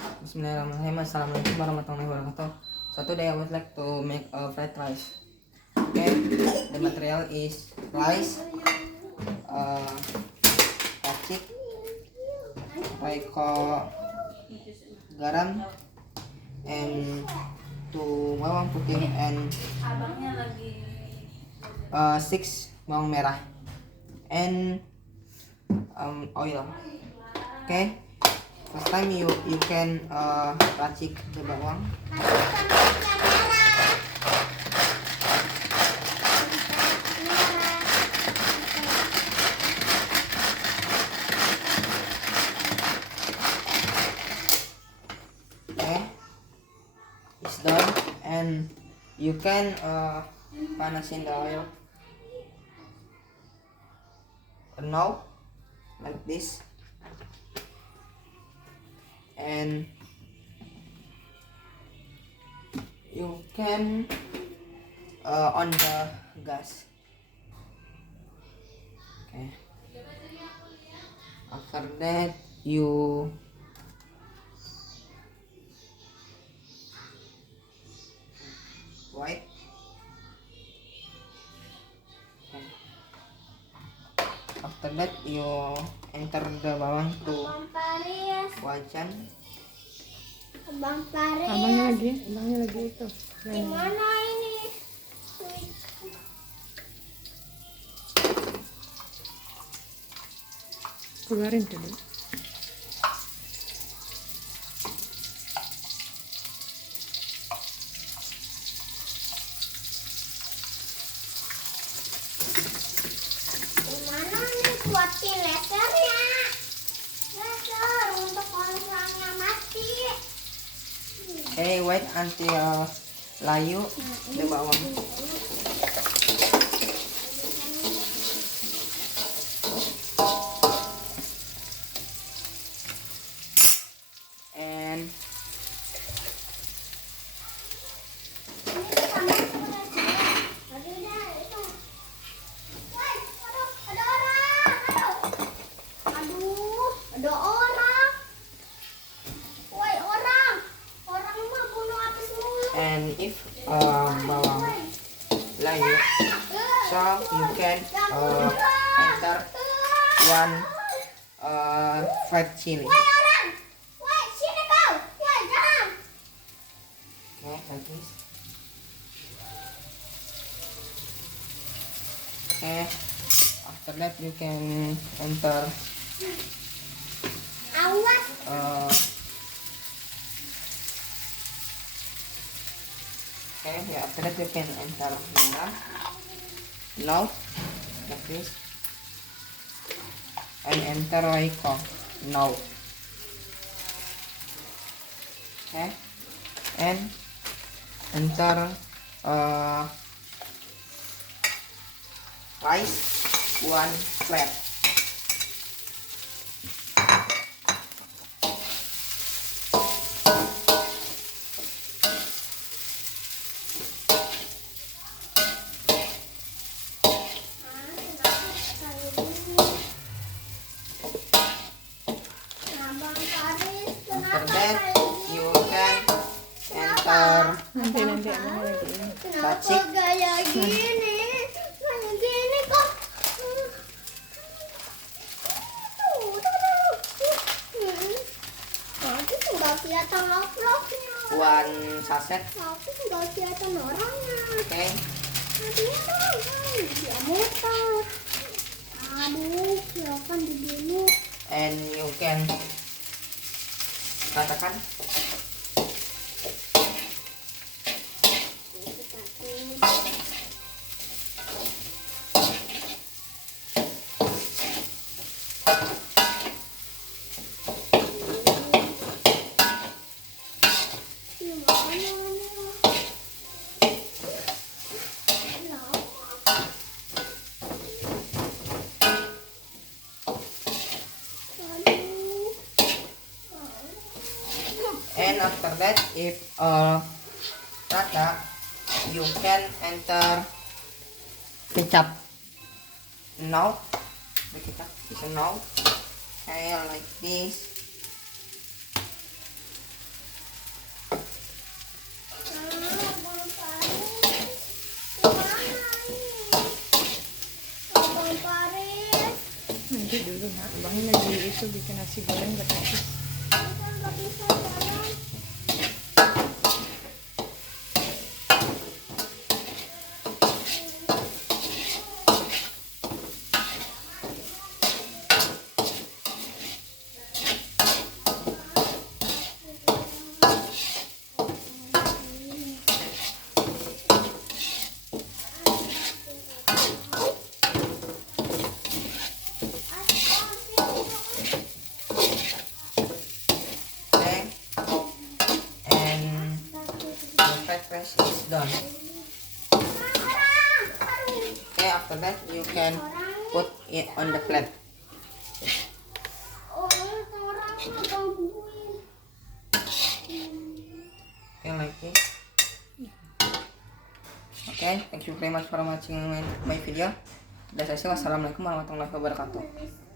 Bismillahirrahmanirrahim. Assalamualaikum warahmatullahi wabarakatuh. So today I would like to make a fried rice. Okay, the material is rice, kacik, royco, garam, and two bawang putih and 6 bawang merah and oil. Okay. First time you can racik the bawang. Okay, it's done and you can panasin the oil. Now like this. And you can on the gas. Okay, after that you white. Okay. After that you enter the bawang to wajan. Abangnya lagi itu. Gimana ini? Keluarin dulu. Gimana nih buatin lasernya? Laser untuk ponselnya mati. Okay, wait until layu the bawang. And Ada orang. Aduh, ada orang. Woi orang. Orang mah bunuh habis mulu. and if bawang layu, so you can enter one fried chili. Woi orang. Woi sini kau. Woi jangan. Okay, like this. Okay, after that you can enter Awas. Okay, yeah, after that you can enter merah. Now, like this. And enter royco. Now. Okay, and enter rice 1 plate. After that you can enter Nanti abang lagi ini. Kenapa Cacik. gaya gini? Kayak gini kok. Tapi nggak kelihatan lock-locknya. 1 sachet. Tapi nggak kelihatan orangnya. Okay, Aduh, dia muter. Aduh, silakan dibunuh. and you can katakan and after that if rata you can enter kecap. Now the kecap is now. Okay, like this. Nah, abangnya lagi itu bikin nasi goreng patatis. Kita nggak bisa jalan. Okay, and the fried rice is done. Okay, after that you can put it on the plate. Orang mah gangguin. Okay, like this. Okay, thank you very much for watching my video. Dan saya wassalamualaikum warahmatullahi wabarakatuh.